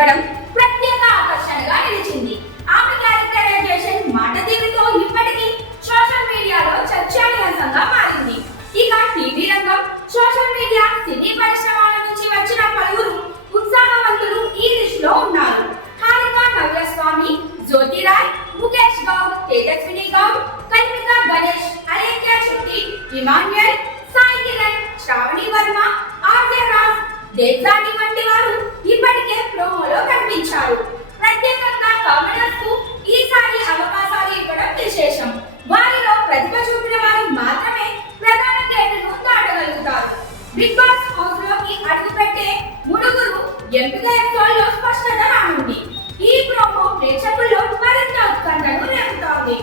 ఇవ్వడం ప్రత్యేక ఆకర్షణగా నిలిచింది. ఆమె క్యారెక్టరైజేషన్ మాట తీరుతో ఇప్పటికీ సోషల్ మీడియాలో చర్చనీయాంశంగా మారింది. ఇక టీవీ రంగం, సోషల్ మీడియా, సినీ పరిశ్రమల నుంచి వచ్చిన పలువురు ఉత్సాహవంతులు ఈ లిస్టులో ఉన్నారు. హారిక నవ్యస్వామి, జ్యోతిరాయ్, ముఖేష్ గౌడ్, తేజస్విని గౌడ్, కల్పిక గణేష్, అలేఖ్య శెట్టి, ఇమాన్యుయల్, సాయి కిరణ్, శ్రావణి వర్మ, ఆర్జే రాజ్, దేవ్జాని వంటి వారు ఇప్పటికే ప్రోమోలో కనిపించారు. ప్రత్యేకంగా కామెంటర్స్ కు ఈసారి అవకాశాలు ఇవ్వడం విశేషం. వారిలో ప్రతిభ చూపిన వారు మాత్రమే ప్రధాన గేటును దాటగలుగుతారు. బిగ్ బాస్ హౌస్ లోకి అడుగుపెట్టే ముడుగురు ఎంపిక ఎపిసోడ్లో స్పష్టత రానుంది. ఈ ప్రోమో ప్రేక్షకుల్లో మరింత ఉత్కంఠను రేపుతోంది.